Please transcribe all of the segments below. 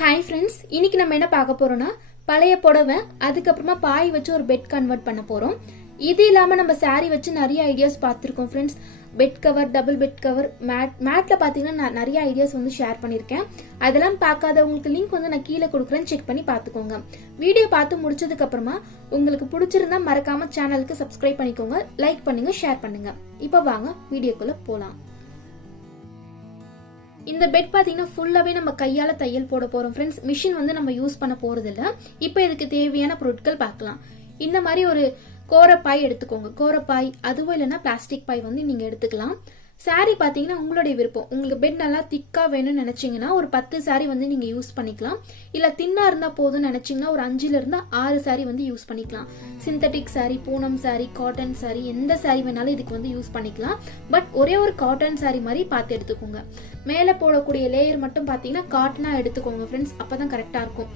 Hi friends, இன்னைக்கு நம்ம என்ன பார்க்க போறோம்னா பழைய புடவை அதுக்கப்புறமா பாய் வச்சு ஒரு பெட் கன்வெர்ட் பண்ண போறோம். இது இல்லாம நம்ம saree வச்சு நிறைய ஐடியாஸ் பார்த்துருக்கோம் friends. Bed cover, double bed cover, மேட்ல பாத்தீங்கன்னா நான் நிறைய ஐடியாஸ் வந்து ஷேர் பண்ணிருக்கேன். அதெல்லாம் பார்க்காதவங்களுக்கு லிங்க் வந்து நான் கீழே கொடுக்குறேன், செக் பண்ணி பார்த்துக்கோங்க. வீடியோ பார்த்து முடிச்சதுக்கு அப்புறமா உங்களுக்கு பிடிச்சிருந்தா மறக்காம சேனலுக்கு சப்ஸ்கிரைப் பண்ணிக்கோங்க, லைக் பண்ணுங்க, ஷேர் பண்ணுங்க. இப்போ வாங்க வீடியோக்குள்ள போலாம். இந்த பெட் பாத்தீங்கன்னா ஃபுல்லாவே நம்ம கையால தையல் போட போறோம் ஃப்ரெண்ட்ஸ். மிஷின் வந்து நம்ம யூஸ் பண்ண போறது இல்ல. இப்போ இதுக்கு தேவையான பொருட்கள் பார்க்கலாம். இந்த மாதிரி ஒரு கோரப்பாய் எடுத்துக்கோங்க. கோரப்பாய் அதுவும் இல்லைன்னா பிளாஸ்டிக் பாய் வந்து நீங்க எடுத்துக்கலாம். சாரி பாத்தீங்கன்னா உங்களுடைய விருப்பம். உங்களுக்கு பெட் நல்லா திக்கா வேணும்னு நினைச்சீங்கன்னா ஒரு 10 சாரி வந்து நீங்க யூஸ் பண்ணிக்கலாம். இல்ல தின்னா இருந்தா போதும் நினைச்சீங்கன்னா ஒரு 5ல இருந்து 6 சாரி வந்து யூஸ் பண்ணிக்கலாம். Synthetic sorry, Poonam sorry, cotton sorry, எந்த சாரி வேணாலும் இதுக்கு வந்து யூஸ் பண்ணிக்கலாம். பட் ஒரே ஒரு காட்டன் சாரி மாதிரி பார்த்து எடுத்துக்கோங்க. மேல போடக்கூடிய லேயர் மட்டும் பாத்தீங்கன்னா காட்டனா எடுத்துக்கோங்க ஃப்ரெண்ட்ஸ், அப்பதான் கரெக்டா இருக்கும்.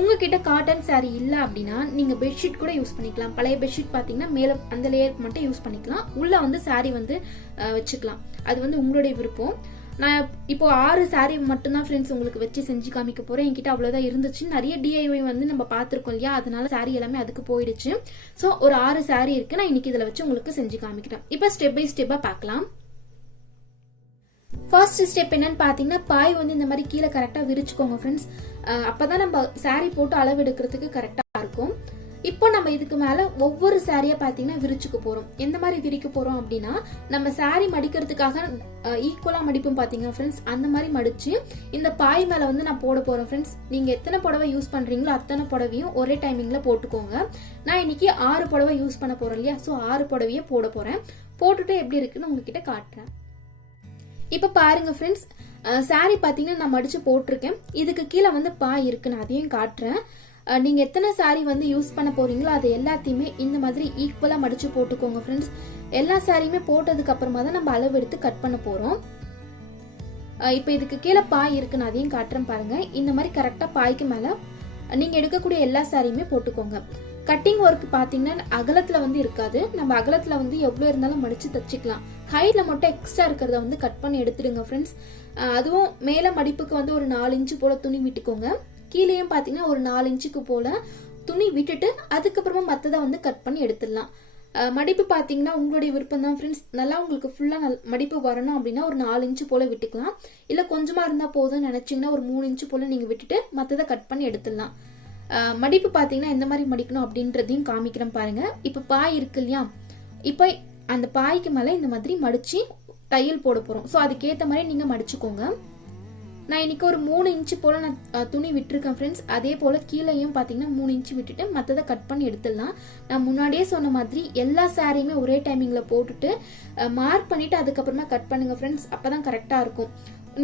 உங்ககிட்ட காட்டன் சாரி இல்ல அப்படின்னா நீங்க பெட்ஷீட் கூட யூஸ் பண்ணிக்கலாம். பழைய பெட்ஷீட் பாத்தீங்கன்னா மேல அந்த லேயருக்கு மட்டும் யூஸ் பண்ணிக்கலாம். உள்ள வந்து சாரி வந்து வச்சுக்கலாம். அது வந்து உங்களுடைய விருப்பம். நான் இப்போ 6 சாரி மட்டும் தான் ஃப்ரெண்ட்ஸ் உங்களுக்கு வச்சு செஞ்சு காமிக்க போறேன். என்கிட்ட அவ்வளவுதான் இருந்துச்சு. நிறைய DIY வந்து நம்ம பார்த்திருக்கோம் இல்லையா, அதனால சாரி எல்லாமே அதுக்கு போயிடுச்சு. சோ ஒரு 6 சாரி இருக்கு. நான் இன்னைக்கு இதுல வச்சு உங்களுக்கு செஞ்சு காமிக்கிறேன். இப்போ ஸ்டெப் பை ஸ்டெப்பா பார்க்கலாம். ஃபர்ஸ்ட் ஸ்டெப் என்னன்னு பாத்தீங்கன்னா பாய் வந்து இந்த மாதிரி கீழே கரெக்டா விரிச்சுக்கோங்க ஃப்ரெண்ட்ஸ். அப்பதான் நம்ம சாரி போட்டு அளவு எடுக்கிறதுக்கு கரெக்டா இருக்கும். இப்போ நம்ம இதுக்கு மேல ஒவ்வொரு சாரியா பாத்தீங்கன்னா விரிச்சுக்க போறோம். எந்த மாதிரி விரிக்க போறோம் அப்படின்னா நம்ம சாரி மடிக்கிறதுக்காக ஈக்குவலா மடிப்பும் பாத்தீங்கன்னா ஃப்ரெண்ட்ஸ், அந்த மாதிரி மடிச்சு இந்த பாய் மேல வந்து நான் போட போறேன் ஃப்ரெண்ட்ஸ். நீங்க எத்தனை புடவை யூஸ் பண்றீங்களோ அத்தனை புடவையும் ஒரே டைமிங்ல போட்டுக்கோங்க. நான் இன்னைக்கு 6 புடவை யூஸ் பண்ண போறேன் இல்லையா, சோ 6 புடவையே போட போறேன். போட்டுட்டு எப்படி இருக்குன்னு உங்ககிட்ட காட்டுறேன். இப்ப பாருங்க ஃப்ரெண்ட்ஸ், சாரி பாத்தீங்கன்னா நான் மடிச்சு போட்டிருக்கேன். இதுக்கு கீழே வந்து பாய் இருக்கு, நான் அதையும் காட்டுறேன். நீங்க எத்தனை சாரி வந்து யூஸ் பண்ண போறீங்களோ அது எல்லாத்தையுமே இந்த மாதிரி ஈக்குவலா மடிச்சு போட்டுக்கோங்க ஃப்ரெண்ட்ஸ். எல்லா சாரியுமே போட்டதுக்கு அப்புறமா தான் நம்ம அளவு எடுத்து கட் பண்ண போறோம். இப்ப இதுக்கு கீழே பாய் இருக்கு, நான் அதையும் காட்டுறேன் பாருங்க. இந்த மாதிரி கரெக்டா பாய்க்கு மேல நீங்க எடுக்கக்கூடிய எல்லா சாரியுமே போட்டுக்கோங்க. கட்டிங் ஒர்க் பாத்தீங்கன்னா அகலத்துல வந்து இருக்காது. நம்ம அகலத்துல வந்து எவ்வளவு இருந்தாலும் மடிச்சு தச்சுக்கலாம். ஹைட்ல மட்டும் எக்ஸ்ட்ரா இருக்கிறத வந்து கட் பண்ணி எடுத்துடுங்க ஃப்ரெண்ட்ஸ். அதுவும் மேல மடிப்புக்கு வந்து ஒரு 4 இன்ச்சு போல துணி விட்டுக்கோங்க. கீழேயும் பாத்தீங்கன்னா ஒரு 4 இன்ச்சுக்கு போல துணி விட்டுட்டு அதுக்கப்புறமா மத்ததை வந்து கட் பண்ணி எடுத்துடலாம். மடிப்பு பாத்தீங்கன்னா உங்களுடைய விருப்பம் தான் ஃப்ரெண்ட்ஸ். நல்லா உங்களுக்கு ஃபுல்லா மடிப்பு வரணும் அப்படின்னா ஒரு 4 இன்ச்சு போல விட்டுக்கலாம். இல்ல கொஞ்சமா இருந்தா போதும் நினைச்சீங்கன்னா ஒரு 3 இன்ச்சு போல நீங்க விட்டுட்டு மத்ததை கட் பண்ணி எடுத்துடலாம். மடிப்பு பாத்தீங்கன்னா எந்த மாதிரி மடிக்கணும் அப்படின்றதையும் காமிக்கிறேன் பாருங்க. இப்ப பாய் இருக்கு இல்லையா, இப்ப அந்த பாய்க்கு மேல இந்த மாதிரி மடிச்சு தையல் போட போறோம். சோ அதுக்கேத்த மாதிரி நீங்க மடிச்சுக்கோங்க. நான் இன்னைக்கு ஒரு 3 இன்ச்சு போல நான் துணி விட்டுருக்கேன் ஃப்ரெண்ட்ஸ். அதே போல கீழையும் பாத்தீங்கன்னா 3 இன்ச்சு விட்டுட்டு மத்ததை கட் பண்ணி எடுத்துடலாம். நான் முன்னாடியே சொன்ன மாதிரி எல்லா சாரியுமே ஒரே டைமிங்ல போட்டுட்டு மார்க் பண்ணிட்டு அதுக்கப்புறமா கட் பண்ணுங்க ஃப்ரெண்ட்ஸ், அப்பதான் கரெக்டா இருக்கும்.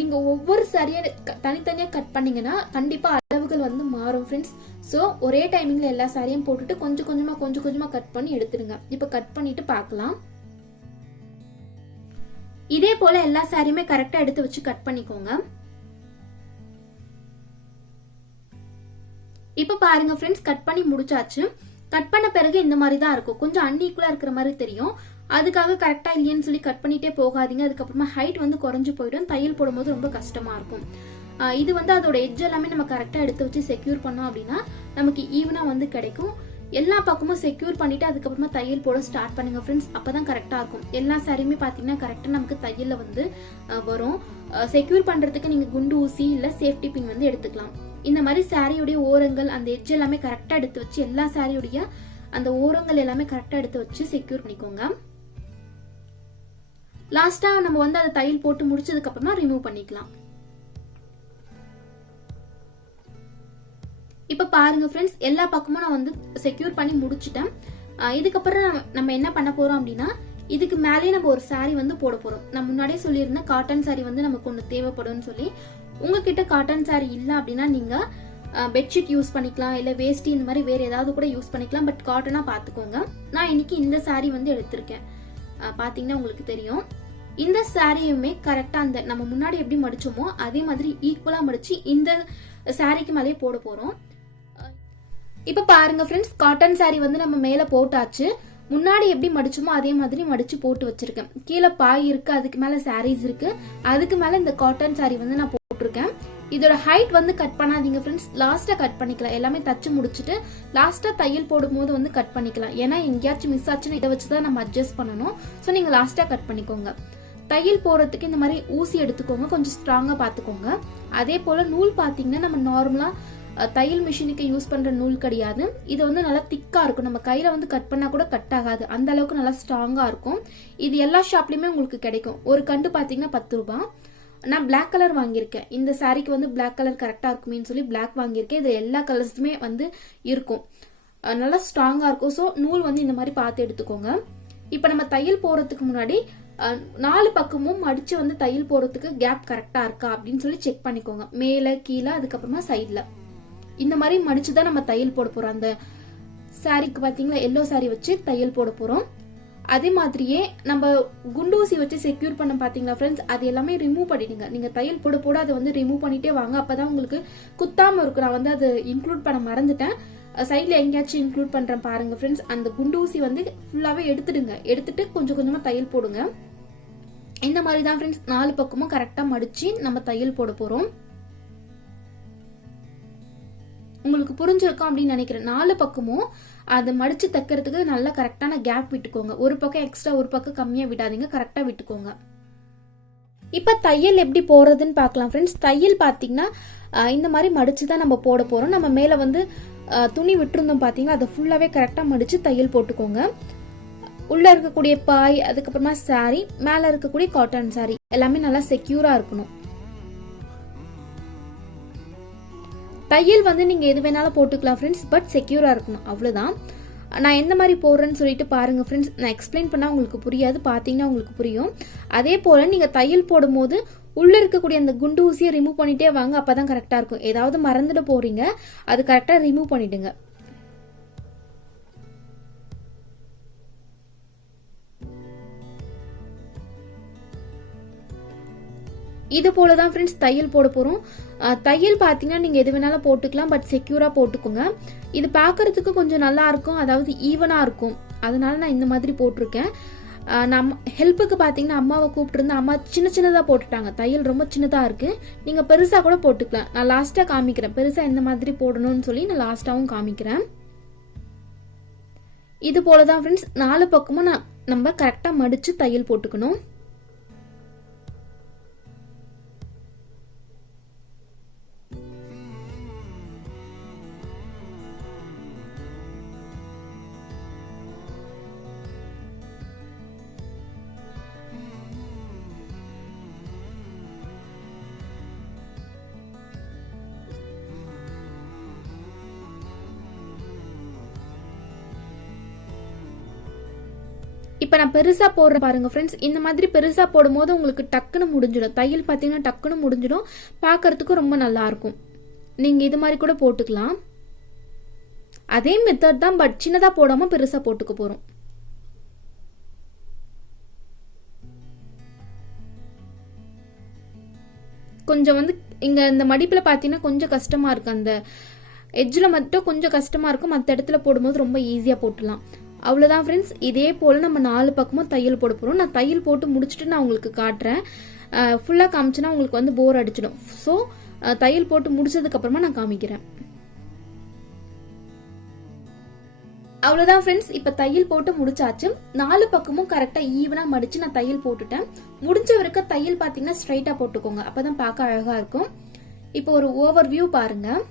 நீங்க ஒவ்வொரு சாரியா தனித்தனியா கட் பண்ணீங்கன்னா கண்டிப்பா அளவுகள் வந்து மாறும் ஃப்ரெண்ட்ஸ். சோ ஒரே டைமிங்ல எல்லா சாரியும் போட்டுட்டு கொஞ்சம் கொஞ்சமா கட் பண்ணி எடுத்துருங்க. இப்ப கட் பண்ணிட்டு பார்க்கலாம். இதே போல எல்லா சாரியுமே கரெக்டா எடுத்து வச்சு கட் பண்ணிக்கோங்க. இப்ப பாருங்க ஃப்ரெண்ட்ஸ், கட் பண்ணி முடிச்சாச்சு. கட் பண்ண பிறகு இந்த மாதிரி தான் இருக்கும். கொஞ்சம் அன்ஈக்குவலா இருக்கிற மாதிரி தெரியும். அதுக்காக கரெக்டா இல்லையன்னு சொல்லி கட் பண்ணிட்டே போகாதீங்க. அதுக்கப்புறமா ஹைட் வந்து குறைஞ்சு போயிடும். தையல் போடும்போது ரொம்ப கஷ்டமா இருக்கும். இது வந்து அதோட எட்ஜ் எல்லாமே நம்ம கரெக்டா எடுத்து வச்சு செக்யூர் பண்ணோம் அப்படின்னா நமக்கு ஈவனா வந்து கிடைக்கும். எல்லா பக்கமும் செக்யூர் பண்ணிட்டு அதுக்கப்புறமா தையல் போட ஸ்டார்ட் பண்ணுங்க ஃப்ரெண்ட்ஸ், அப்பதான் கரெக்டா இருக்கும். எல்லா சாரியுமே பாத்தீங்கன்னா கரெக்டா நமக்கு தையல்ல வந்து வரும். செக்யூர் பண்றதுக்கு நீங்க குண்டு ஊசி இல்ல சேஃப்டி பின் வந்து எடுத்துக்கலாம். இந்த மாதிரி சாரியுடைய ஓரங்கள் அந்த எட்ஜ் எல்லாமே கரெக்டா எடுத்து வச்சு எல்லா சாரியுடைய அந்த ஓரங்கள் எல்லாமே கரெக்டா எடுத்து வச்சு செக்யூர் பண்ணிக்கோங்க. லாஸ்டா நம்ம வந்து அதை தையல் போட்டு முடிச்சதுக்கு அப்புறமா ரிமூவ் பண்ணிக்கலாம். இப்ப பாருங்க ஃப்ரெண்ட்ஸ், எல்லா பக்கமும் நான் வந்து செக்யூர் பண்ணி முடிச்சிட்டேன். இதுக்கப்புறம் நம்ம என்ன பண்ண போறோம் அப்படின்னா இதுக்கு மேலேயே நம்ம ஒரு சாரி வந்து போட போறோம். நான் முன்னாடியே சொல்லியிருந்தேன் காட்டன் சாரி வந்து நமக்கு ஒண்ணு தேவைப்படும் சொல்லி. உங்ககிட்ட காட்டன் சாரி இல்ல அப்படின்னா நீங்க பெட்ஷீட் யூஸ் பண்ணிக்கலாம், இல்ல வேஷ்டி இந்த மாதிரி வேற ஏதாவது கூட யூஸ் பண்ணிக்கலாம். பட் காட்டனா பாத்துக்கோங்க. நான் இன்னைக்கு இந்த சாரி வந்து எடுத்திருக்கேன். பாத்தீங்கன்னா உங்களுக்கு தெரியும். இந்த சாரியுமே கரெக்டா அந்த நம்ம முன்னாடி எப்படி மடிச்சோமோ அதே மாதிரி ஈக்குவலா மடிச்சு இந்த சாரிக்கு மேலே போட போறோம். இப்ப பாருங்க ஃப்ரெண்ட்ஸ், காட்டன் சாரி வந்து நம்ம மேல போட்டாச்சு. முன்னாடி எப்படி மடிச்சோமோ அதே மாதிரி மடிச்சு போட்டு வச்சிருக்கேன். கீழே பாய் இருக்கு, அதுக்கு மேல சாரீஸ் இருக்கு, அதுக்கு மேல இந்த காட்டன் சாரி வந்து நான் போட்டிருக்கேன். இதோட ஹைட் வந்து கட் பண்ணாதீங்க ஃப்ரெண்ட்ஸ், லாஸ்ட்டாக கட் பண்ணிக்கலாம். எல்லாமே தச்சு முடிச்சுட்டு லாஸ்ட்டாக தையல் போடும்போது வந்து கட் பண்ணிக்கலாம். ஏன்னா எங்கேயாச்சும் மிஸ் ஆச்சுன்னு இதை வச்சு தான் நம்ம அட்ஜஸ்ட் பண்ணணும். ஸோ நீங்கள் லாஸ்ட்டாக கட் பண்ணிக்கோங்க. தையல் போடுறதுக்கு இந்த மாதிரி ஊசி எடுத்துக்கோங்க, கொஞ்சம் ஸ்ட்ராங்காக பார்த்துக்கோங்க. அதே போல் நூல் பார்த்தீங்கன்னா நம்ம நார்மலாக தையல் மிஷினுக்கு யூஸ் பண்ணுற நூல் கிடையாது. இது வந்து நல்லா திக்காக இருக்கும், நம்ம கையில் வந்து கட் பண்ணால் கூட கட் ஆகாது, அந்த அளவுக்கு நல்லா ஸ்ட்ராங்காக இருக்கும். இது எல்லா ஷாப்லேயுமே உங்களுக்கு கிடைக்கும். ஒரு கண்டு பார்த்தீங்கன்னா 10 ரூபாய். நான் பிளாக் கலர் வாங்கியிருக்கேன். இந்த சாரிக்கு வந்து பிளாக் கலர் கரெக்டாக இருக்குமேன்னு சொல்லி பிளாக் வாங்கியிருக்கேன். இது எல்லா கலர்ஸுமே வந்து இருக்கும், நல்லா ஸ்ட்ராங்காக இருக்கும். ஸோ நூல் வந்து இந்த மாதிரி பார்த்து எடுத்துக்கோங்க. இப்போ நம்ம தையல் போகிறதுக்கு முன்னாடி 4 பக்கமும் மடித்து வந்து தையல் போகிறதுக்கு கேப் கரெக்டாக இருக்கா அப்படின்னு சொல்லி செக் பண்ணிக்கோங்க. மேலே கீழே அதுக்கப்புறமா சைடில் இந்த மாதிரி மடித்து தான் நம்ம தையல் போட போகிறோம். அந்த சாரிக்கு பார்த்தீங்களா எல்லோ சாரி வச்சு தையல் போட போகிறோம். அதே மாதிரியே நம்ம குண்டூசி வச்சு செக்யூர் பண்ண பார்த்தீங்களா ஃப்ரெண்ட்ஸ், அது எல்லாமே ரிமூவ் பண்ணிடுங்க. நீங்கள் தையல் போட போட அதை வந்து ரிமூவ் பண்ணிட்டே வாங்க, அப்போதான் உங்களுக்கு குத்தாமல் இருக்கும். நான் வந்து அது இன்க்ளூட் பண்ண மறந்துட்டேன், சைடில் எங்கேயாச்சும் இன்க்ளூட் பண்ணுறேன் பாருங்கள் ஃப்ரெண்ட்ஸ். அந்த குண்டூசி வந்து ஃபுல்லாகவே எடுத்துடுங்க, எடுத்துட்டு கொஞ்சம் கொஞ்சமாக தையல் போடுங்க. இந்த மாதிரி தான் ஃப்ரெண்ட்ஸ் 4 பக்கமும் கரெக்டாக மடித்து நம்ம தையல் போட போகிறோம். உங்களுக்கு புரிஞ்சிருக்கும் அப்படின்னு நினைக்கிறேன். 4 பக்கமும் அதை மடிச்சு தைக்கிறதுக்கு நல்லா கரெக்டான கேப் விட்டுக்கோங்க. ஒரு பக்கம் எக்ஸ்ட்ரா ஒரு பக்கம் கம்மியாக விடாதீங்க, கரெக்டாக விட்டுக்கோங்க. இப்போ தையல் எப்படி போடுறதுன்னு பார்க்கலாம் ஃப்ரெண்ட்ஸ். தையல் பார்த்தீங்கன்னா இந்த மாதிரி மடிச்சு தான் நம்ம போட போகிறோம். நம்ம மேலே வந்து துணி விட்டுருந்தோம் பார்த்தீங்கன்னா அதை ஃபுல்லாகவே கரெக்டாக மடித்து தையல் போட்டுக்கோங்க. உள்ளே இருக்கக்கூடிய பாய், அதுக்கப்புறமா சாரி, மேலே இருக்கக்கூடிய காட்டன் சாரி எல்லாமே நல்லா செக்யூராக இருக்கணும். தையல் வந்து நீங்கள் எது வேணாலும் போட்டுக்கலாம் ஃப்ரெண்ட்ஸ், பட் செக்யூராக இருக்கணும், அவ்வளோதான். நான் எந்த மாதிரி போடுறேன்னு சொல்லிட்டு பாருங்கள் ஃப்ரெண்ட்ஸ். நான் எக்ஸ்பிளைன் பண்ணால் உங்களுக்கு புரியாது, பார்த்தீங்கன்னா உங்களுக்கு புரியும். அதே போல் நீங்கள் தையல் போடும்போது உள்ளே இருக்கக்கூடிய அந்த குண்டு ஊசியை ரிமூவ் பண்ணிட்டே வாங்க, அப்போ தான் கரெக்டாக இருக்கும். ஏதாவது மறந்துட்டு போகிறீங்க, அது கரெக்டாக ரிமூவ் பண்ணிடுங்க. இது போல தான் ஃப்ரெண்ட்ஸ் தையல் போட போகிறோம். தையல் பார்த்தீங்கன்னா நீங்கள் எது வேணாலும் போட்டுக்கலாம், பட் செக்யூராக போட்டுக்கோங்க. இது பார்க்கறதுக்கு கொஞ்சம் நல்லா இருக்கும், அதாவது ஈவனாக இருக்கும். அதனால நான் இந்த மாதிரி போட்டிருக்கேன். நான் ஹெல்ப்புக்கு பார்த்தீங்கன்னா அம்மாவை கூப்பிட்டுருந்தேன். அம்மா சின்னதாக போட்டுட்டாங்க. தையல் ரொம்ப சின்னதாக இருக்குது, நீங்கள் பெருசாக கூட போட்டுக்கலாம். நான் லாஸ்ட்டாக காமிக்கிறேன் பெருசாக எந்த மாதிரி போடணும்னு சொல்லி நான் லாஸ்ட்டாகவும் காமிக்கிறேன். இது போல தான் ஃப்ரெண்ட்ஸ் 4 பக்கமும் நம்ம கரெக்டாக மடித்து தையல் போட்டுக்கணும். இப்போ நான் பெருசாக போடுறேன் பாருங்க ஃப்ரெண்ட்ஸ். இந்த மாதிரி பெருசாக போடும்போது உங்களுக்கு டக்குன்னு முடிஞ்சிடும். தையல் பார்த்தீங்கன்னா டக்குன்னு முடிஞ்சிடும், பார்க்கறதுக்கும் ரொம்ப நல்லா இருக்கும். நீங்கள் இது மாதிரி கூட போட்டுக்கலாம். அதே மெத்தட் தான், பட் சின்னதாக போடாமல் பெருசாக போட்டுக்க போகிறோம். கொஞ்சம் வந்து இங்கே இந்த மடிப்பில் பார்த்தீங்கன்னா கொஞ்சம் கஷ்டமாக இருக்குது, அந்த எட்ஜில் மட்டும் கொஞ்சம் கஷ்டமாக இருக்கும். மற்ற இடத்துல போடும்போது ரொம்ப ஈஸியாக போட்டுடலாம். அவ்வளோதான் ஃப்ரெண்ட்ஸ். இதே போல் நம்ம 4 பக்கமும் தையல் போட போகிறோம். நான் தையல் போட்டு முடிச்சுட்டு நான் உங்களுக்கு காட்டுறேன். ஃபுல்லாக காமிச்சுன்னா உங்களுக்கு வந்து போர் அடிச்சிடும். ஸோ தையல் போட்டு முடிச்சதுக்கப்புறமா நான் காமிக்கிறேன். அவ்வளோதான் ஃப்ரெண்ட்ஸ். இப்போ தையல் போட்டு முடிச்சாச்சு. 4 பக்கமும் கரெக்டாக ஈவனாக மடித்து நான் தையல் போட்டுட்டேன். முடிஞ்ச வரைக்கும் தையல் பார்த்தீங்கன்னா ஸ்ட்ரைட்டாக போட்டுக்கோங்க, அப்போ தான் பார்க்க அழகாக இருக்கும். இப்போ ஒரு ஓவர் வியூ பாருங்கள்.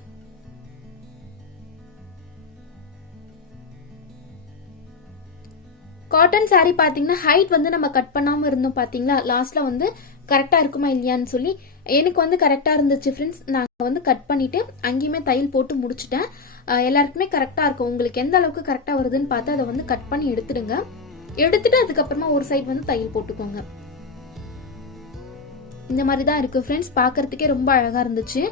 காட்டன் சாரி பார்த்தீங்கன்னா ஹைட் வந்து நம்ம கட் பண்ணாமல் இருந்தோம் பார்த்தீங்களா, லாஸ்ட்டில் வந்து கரெக்டாக இருக்குமா இல்லையான்னு சொல்லி. எனக்கு வந்து கரெக்டாக இருந்துச்சு ஃப்ரெண்ட்ஸ். நாங்கள் வந்து கட் பண்ணிவிட்டு அங்கேயுமே தையல் போட்டு முடிச்சுட்டேன். எல்லாருக்குமே கரெக்டாக இருக்கும். உங்களுக்கு எந்த அளவுக்கு கரெக்டாக வருதுன்னு பார்த்து அதை வந்து கட் பண்ணி எடுத்துடுங்க. எடுத்துட்டு அதுக்கப்புறமா ஒரு சைடு வந்து தையல் போட்டுக்கோங்க. இந்த மாதிரி தான் இருக்குது ஃப்ரெண்ட்ஸ். பார்க்கறதுக்கே ரொம்ப அழகாக இருந்துச்சு.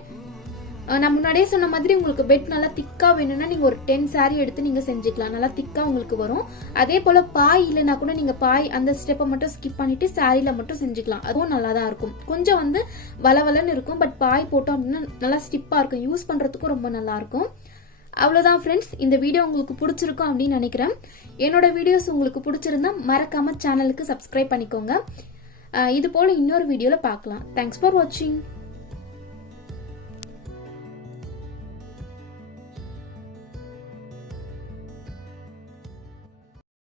நான் முன்னாடியே சொன்ன மாதிரி உங்களுக்கு பெட் நல்லா திக்காக வேணும்னா நீங்கள் ஒரு 10 சாரி எடுத்து நீங்கள் செஞ்சுக்கலாம், நல்லா திக்காக உங்களுக்கு வரும். அதே போல் பாய் இல்லைனா கூட நீங்கள் பாய் அந்த ஸ்டெப்பை மட்டும் ஸ்கிப் பண்ணிவிட்டு சாரியில் மட்டும் செஞ்சுக்கலாம், அதுவும் நல்லா தான் இருக்கும். கொஞ்சம் வந்து வளவலன்னு இருக்கும், பட் பாய் போட்டோம் அப்படின்னா நல்லா ஸ்டிப்பாக இருக்கும், யூஸ் பண்ணுறதுக்கும் ரொம்ப நல்லாயிருக்கும். அவ்வளோதான் ஃப்ரெண்ட்ஸ். இந்த வீடியோ உங்களுக்கு பிடிச்சிருக்கும் அப்படின்னு நினைக்கிறேன். என்னோட வீடியோஸ் உங்களுக்கு பிடிச்சிருந்தா மறக்காமல் சேனலுக்கு சப்ஸ்கிரைப் பண்ணிக்கோங்க. இது போல் இன்னொரு வீடியோவில் பார்க்கலாம். தேங்க்ஸ் ஃபார் வாட்சிங்.